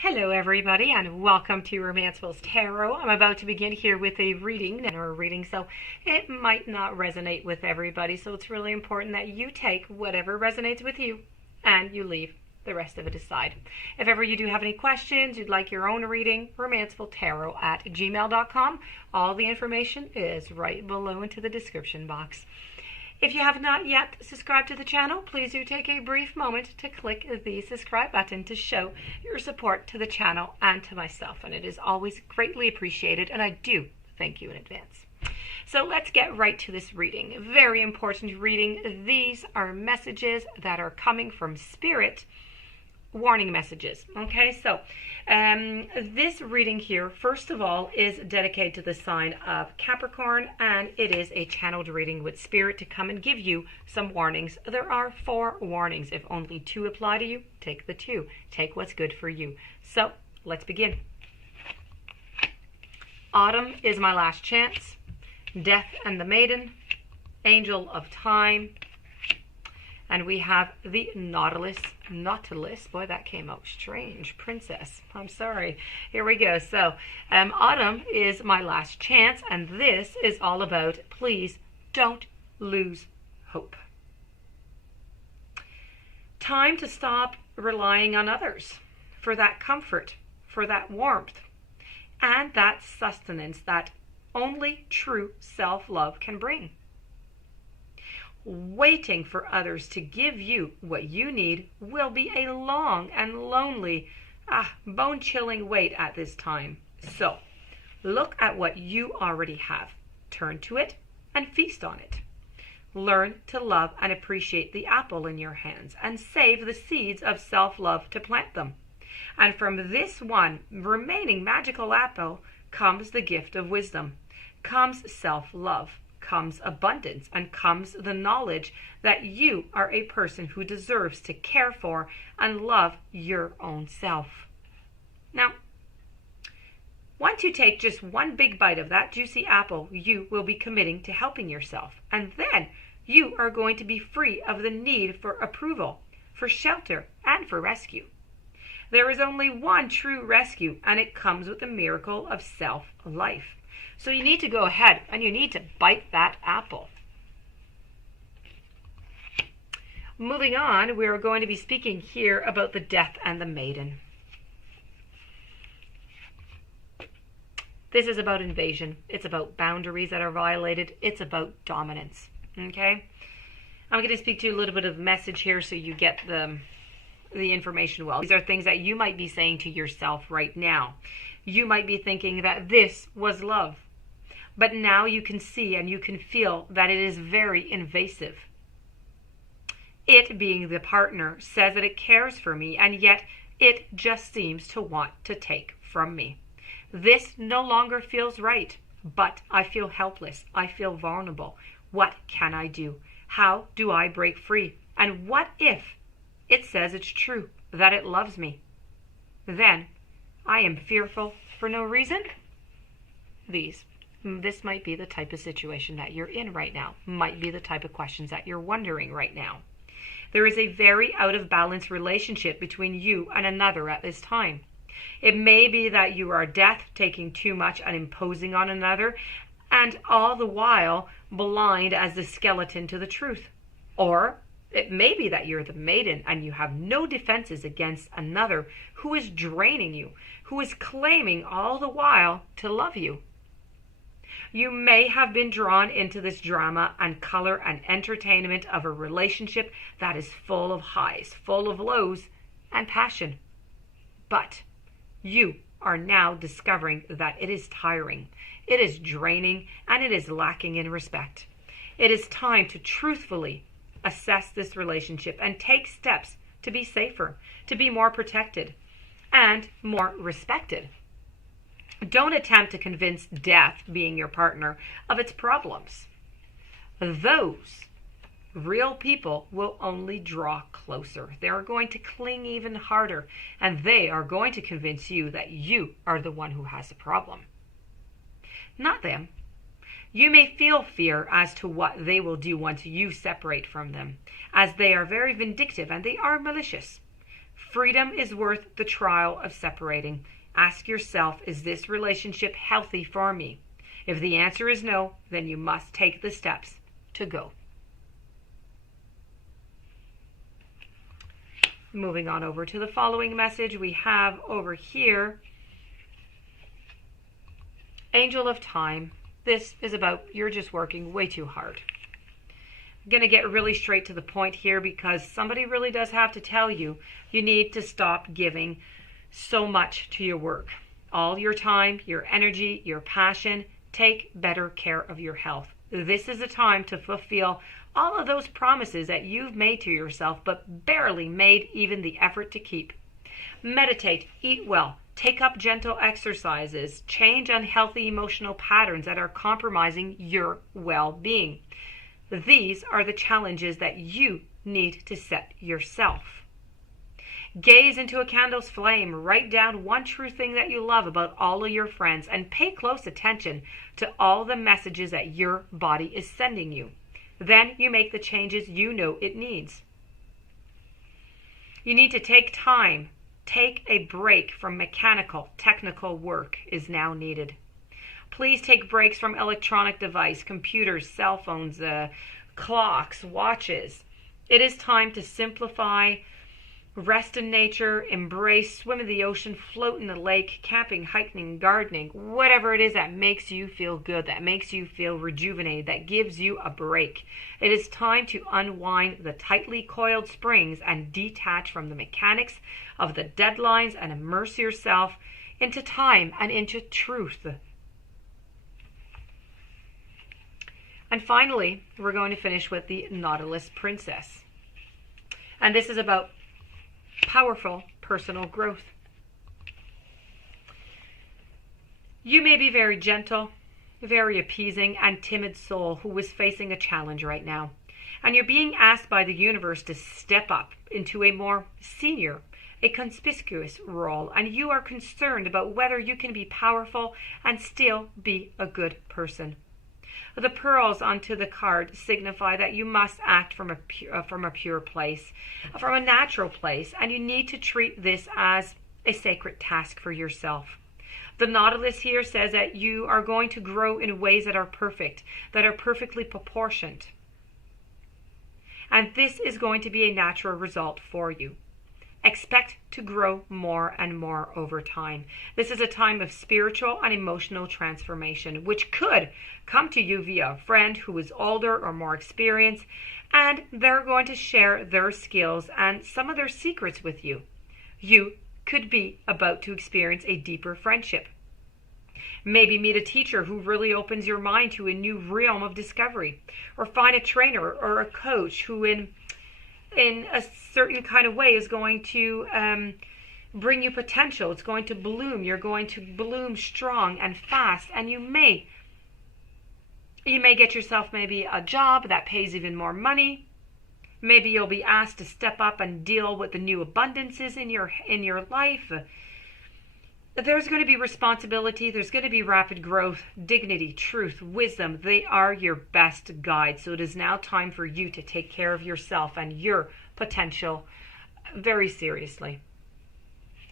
Hello everybody and welcome to Romanceful's Tarot. I'm about to begin here with a reading, so it might not resonate with everybody, so it's really important that you take whatever resonates with you and you leave the rest of it aside. If ever you do have any questions, you'd like your own reading, romancefultarot@gmail.com. All the information is right below into the description box. If you have not yet subscribed to the channel, please do take a brief moment to click the subscribe button to show your support to the channel and to myself. And it is always greatly appreciated, and I do thank you in advance. So let's get right to this reading. Very important reading. These are messages that are coming from Spirit, warning messages. Okay, so this reading here, first of all, is dedicated to the sign of Capricorn, and it is a channeled reading with Spirit to come and give you some warnings. There are 4 warnings. If only 2 apply to you, take the 2. Take what's good for you. So let's begin. Autumn is my last chance. Death and the Maiden. Angel of Time. And we have the Nautilus. Boy, that came out strange. Princess. I'm sorry. Here we go. So, autumn is my last chance, and this is all about please don't lose hope. Time to stop relying on others for that comfort, for that warmth, and that sustenance that only true self-love can bring. Waiting for others to give you what you need will be a long and lonely, bone-chilling wait at this time. So, look at what you already have. Turn to it and feast on it. Learn to love and appreciate the apple in your hands and save the seeds of self-love to plant them. And from this one remaining magical apple comes the gift of wisdom, comes self-love, comes abundance, and comes the knowledge that you are a person who deserves to care for and love your own self. Now, once you take just one big bite of that juicy apple, you will be committing to helping yourself. And then you are going to be free of the need for approval, for shelter, and for rescue. There is only one true rescue, and it comes with the miracle of self-life. So you need to go ahead and you need to bite that apple. Moving on, we are going to be speaking here about the Death and the Maiden. This is about invasion. It's about boundaries that are violated. It's about dominance. Okay? I'm going to speak to you a little bit of message here so you get the information well. These are things that you might be saying to yourself right now. You might be thinking that this was love. But now you can see and you can feel that it is very invasive. It, being the partner, says that it cares for me, and yet it just seems to want to take from me. This no longer feels right, but I feel helpless. I feel vulnerable. What can I do? How do I break free? And what if it says it's true, that it loves me? Then I am fearful for no reason. This might be the type of situation that you're in right now. Might be the type of questions that you're wondering right now. There is a very out of balance relationship between you and another at this time. It may be that you are death, taking too much and imposing on another, and all the while blind as the skeleton to the truth. Or it may be that you're the maiden and you have no defenses against another who is draining you, who is claiming all the while to love you. You may have been drawn into this drama and color and entertainment of a relationship that is full of highs, full of lows, and passion. But you are now discovering that it is tiring, it is draining, and it is lacking in respect. It is time to truthfully assess this relationship and take steps to be safer, to be more protected, and more respected. Don't attempt to convince death, being your partner, of its problems. Those real people will only draw closer. They are going to cling even harder, and they are going to convince you that you are the one who has the problem, not them. You may feel fear as to what they will do once you separate from them, as they are very vindictive and they are malicious. Freedom is worth the trial of separating. Ask yourself, is this relationship healthy for me? If the answer is no, then you must take the steps to go. Moving on over to the following message, we have over here, Angel of Time. This is about you're just working way too hard. I'm going to get really straight to the point here because somebody really does have to tell you you need to stop giving so much to your work. All your time, your energy, your passion. Take better care of your health. This is a time to fulfill all of those promises that you've made to yourself but barely made even the effort to keep. Meditate, eat well, take up gentle exercises, change unhealthy emotional patterns that are compromising your well-being. These are the challenges that you need to set yourself. Gaze into a candle's flame, write down one true thing that you love about all of your friends, and pay close attention to all the messages that your body is sending you. Then you make the changes you know it needs. You need to take time. Take a break from mechanical, technical work is now needed. Please take breaks from electronic device, computers, cell phones, clocks, watches. It is time to simplify, rest in nature, embrace, swim in the ocean, float in the lake, camping, hiking, gardening, whatever it is that makes you feel good, that makes you feel rejuvenated, that gives you a break. It is time to unwind the tightly coiled springs and detach from the mechanics of the deadlines and immerse yourself into time and into truth. And finally, we're going to finish with the Nautilus Princess. And this is about powerful personal growth. You may be very gentle, very appeasing, and timid soul who is facing a challenge right now. And you're being asked by the universe to step up into a more senior, a conspicuous role. And you are concerned about whether you can be powerful and still be a good person. The pearls onto the card signify that you must act from a pure place, from a natural place, and you need to treat this as a sacred task for yourself. The Nautilus here says that you are going to grow in ways that are perfect, that are perfectly proportioned. And this is going to be a natural result for you. Expect to grow more and more over time. This is a time of spiritual and emotional transformation, which could come to you via a friend who is older or more experienced, and they're going to share their skills and some of their secrets with you. You could be about to experience a deeper friendship. Maybe meet a teacher who really opens your mind to a new realm of discovery, or find a trainer or a coach who in a certain kind of way is going to bring you potential. It's going to bloom. You're going to bloom strong and fast, and you may get yourself maybe a job that pays even more money. Maybe you'll be asked to step up and deal with the new abundances in your life. There's going to be responsibility. There's going to be rapid growth, dignity, truth, wisdom. They are your best guide. So it is now time for you to take care of yourself and your potential very seriously.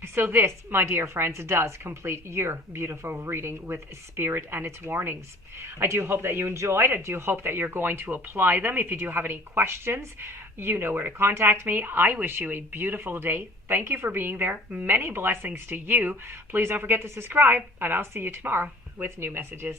So this, my dear friends, does complete your beautiful reading with Spirit and its warnings. I do hope that you enjoyed. I do hope that you're going to apply them. If you do have any questions, you know where to contact me. I wish you a beautiful day. Thank you for being there. Many blessings to you. Please don't forget to subscribe, and I'll see you tomorrow with new messages.